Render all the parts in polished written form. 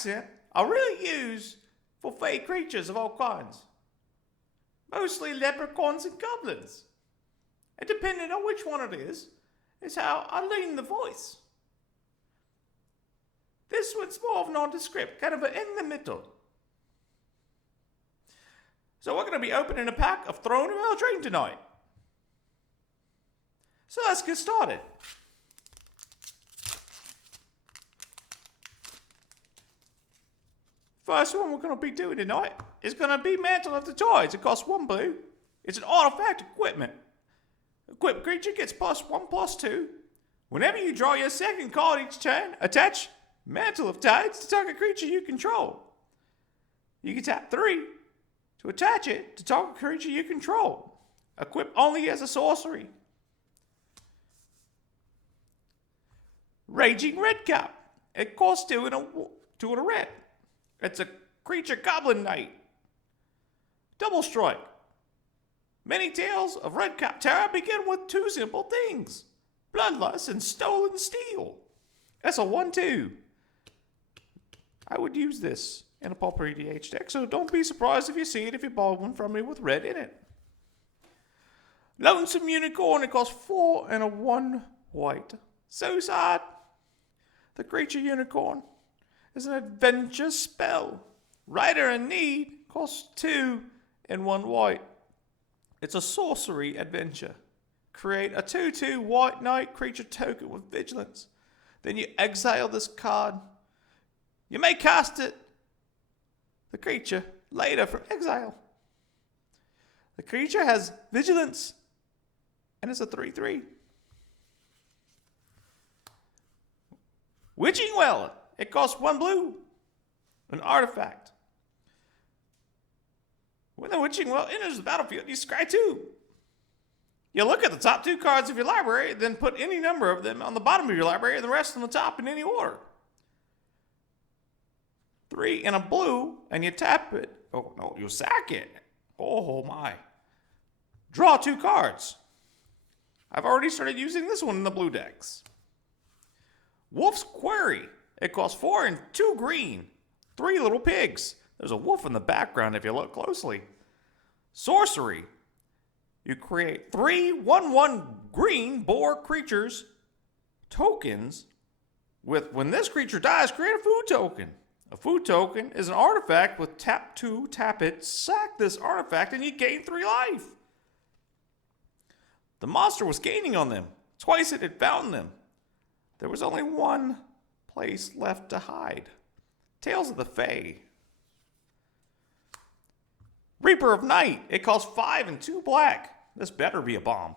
accent are really used for fey creatures of all kinds. Mostly leprechauns and goblins. And depending on which one it is how I lean the voice. This one's more of nondescript, kind of in the middle. So we're going to be opening a pack of Throne of Eldraine tonight. So let's get started. First one we're going to be doing tonight is going to be Mantle of the Tides. It costs 1 blue. It's an artifact equipment. Equipped creature gets +1/+2. Whenever you draw your second card each turn, attach Mantle of Tides to target creature you control. You can tap 3 to attach it to target creature you control. Equipped only as a sorcery. Raging Redcap. It costs 2 and a red. It's a creature goblin knight. Double strike. Many tales of Redcap Terror begin with 2 simple things: bloodlust and stolen steel. That's a 1/2. I would use this in a Pauper EDH deck, so don't be surprised if you see it if you buy one from me with red in it. Lonesome Unicorn. It costs 4 and a 1 white. So sad. The creature unicorn is an adventure spell. Rider in Need costs 2 and 1 white. It's a sorcery adventure. Create a 2/2 white knight creature token with vigilance. Then you exile this card. You may cast the creature later from exile. The creature has vigilance and it's a 3/3. Witching Well. It costs 1 blue. An artifact. When the Witching Well enters the battlefield, you scry 2. You look at the top 2 cards of your library, then put any number of them on the bottom of your library and the rest on the top in any order. 3 and a blue, and you tap it. Oh, no, you sack it. Oh, my. Draw 2 cards. I've already started using this one in the blue decks. Wolf's Quarry. It costs 4 and 2 green. 3 little pigs. There's a wolf in the background if you look closely. Sorcery. You create 3 1/1 green boar creatures tokens with, when this creature dies, create a food token. A food token is an artifact with tap 2, tap it, sack this artifact, and you gain 3 life. The monster was gaining on them. Twice it had found them. There was only one place left to hide. Tales of the Fae. Reaper of Night. It costs 5 and 2 black. This better be a bomb.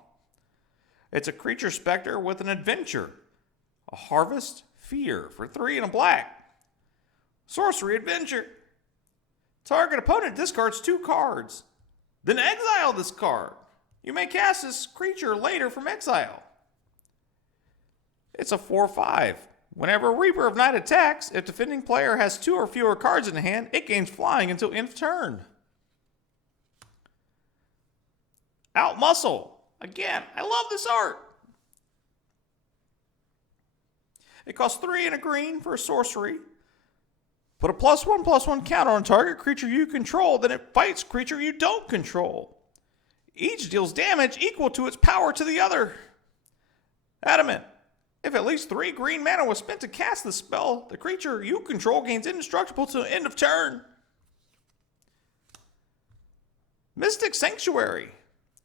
It's a creature specter with an adventure. A harvest fear for 3 and a black. Sorcery adventure. Target opponent discards 2 cards. Then exile this card. You may cast this creature later from exile. It's a 4/5. Whenever Reaper of Night attacks, if defending player has 2 or fewer cards in hand, it gains flying until end of turn. Outmuscle. Again, I love this art. It costs 3 and a green for a sorcery. Put a +1/+1 counter on target creature you control, then it fights creature you don't control. Each deals damage equal to its power to the other. Adamant. If at least 3 green mana was spent to cast the spell, the creature you control gains indestructible to the end of turn. Mystic Sanctuary.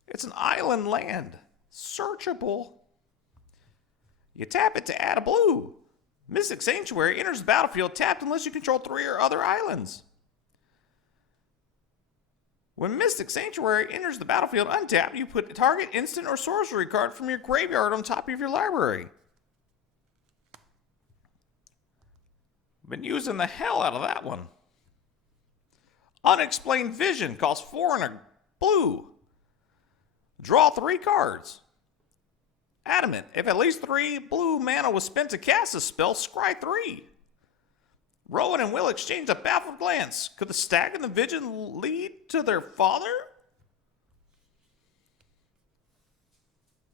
It's an island land. Searchable. You tap it to add a blue. Mystic Sanctuary enters the battlefield tapped unless you control 3 or other islands. When Mystic Sanctuary enters the battlefield untapped, you put a target instant or sorcery card from your graveyard on top of your library. Been using the hell out of that one. Unexplained Vision costs 4 and a blue. Draw 3 cards. Adamant. If at least 3 blue mana was spent to cast a spell, scry 3. Rowan and Will exchange a baffled glance. Could the stag and the Vision lead to their father?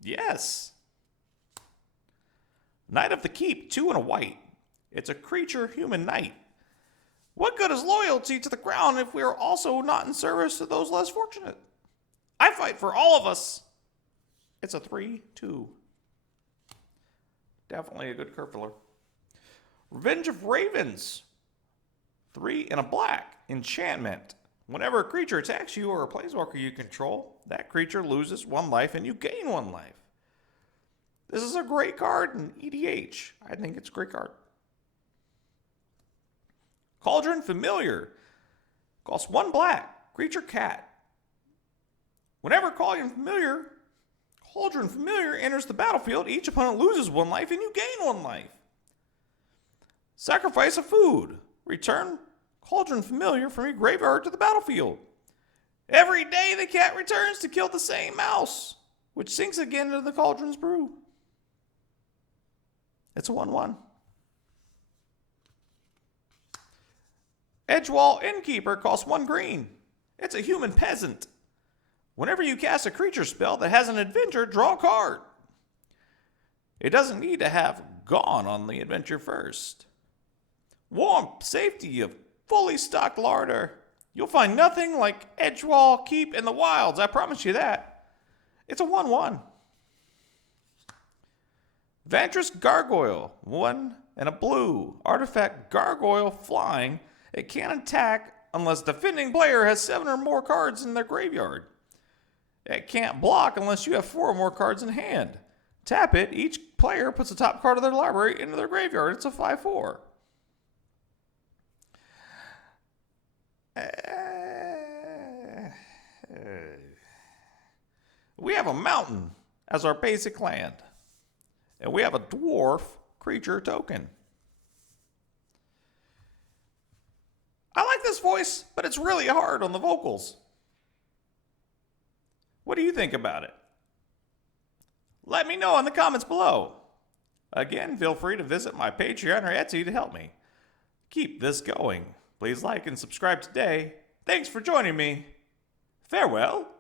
Yes. Knight of the Keep, 2 and a white. It's a creature human knight. What good is loyalty to the crown if we are also not in service to those less fortunate? I fight for all of us. It's a 3/2. Definitely a good card filler. Revenge of Ravens. 3 and a black. Enchantment. Whenever a creature attacks you or a planeswalker you control, that creature loses 1 life and you gain 1 life. This is a great card in EDH. I think it's a great card. Cauldron Familiar. Costs 1 black. Creature cat. Whenever Cauldron Familiar enters the battlefield, each opponent loses 1 life and you gain 1 life. Sacrifice a food. Return Cauldron Familiar from your graveyard to the battlefield. Every day the cat returns to kill the same mouse, which sinks again into the cauldron's brew. It's a 1/1. Edgewall Innkeeper costs 1 green. It's a human peasant. Whenever you cast a creature spell that has an adventure, draw a card. It doesn't need to have gone on the adventure first. Warmth, safety of fully stocked larder. You'll find nothing like Edgewall Keep in the wilds, I promise you that. It's a 1/1. Vantress Gargoyle, 1 and a blue. Artifact Gargoyle flying. It can't attack unless defending player has 7 or more cards in their graveyard. It can't block unless you have 4 or more cards in hand. Tap it, each player puts the top card of their library into their graveyard. It's a 5/4. We have a mountain as our basic land. And we have a dwarf creature token. I like this voice, but it's really hard on the vocals. What do you think about it? Let me know in the comments below. Again, feel free to visit my Patreon or Etsy to help me keep this going. Please like and subscribe today. Thanks for joining me. Farewell.